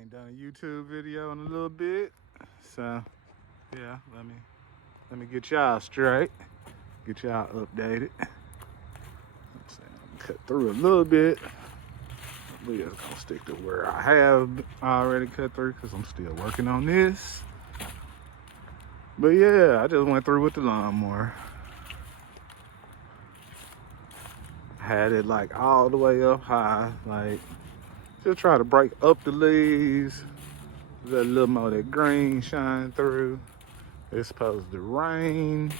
ain't done a YouTube video in a little bit, so yeah, let me get y'all straight, get y'all updated. Let's see, I'm gonna cut through a little bit. We're just gonna stick to where I have already cut through because I'm still working on this. But yeah, I just went through with the lawnmower. Had it like all the way up high, like just try to break up the leaves, let a little more of that green shine through. It's supposed to rain.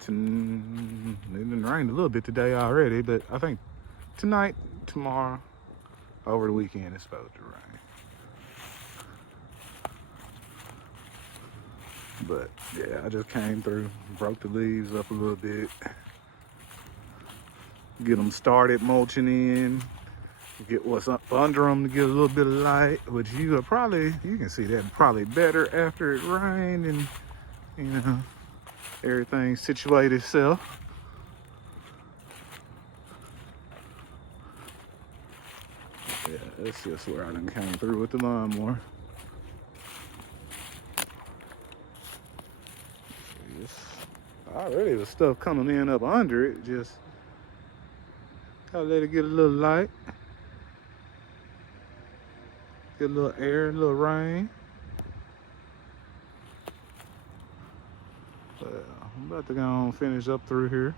It didn't rain a little bit today already, but I think tonight, tomorrow, over the weekend it's supposed to rain. But yeah, I just came through, broke the leaves up a little bit, get them started mulching in, get what's up under them to get a little bit of light, which you can see that probably better after it rained and, you know, everything situated itself. Yeah, that's just where I done came through with the lawnmower. Already the stuff coming in up under it, just gotta let it get a little light, get a little air, a little rain. I'm about to go on finish up through here.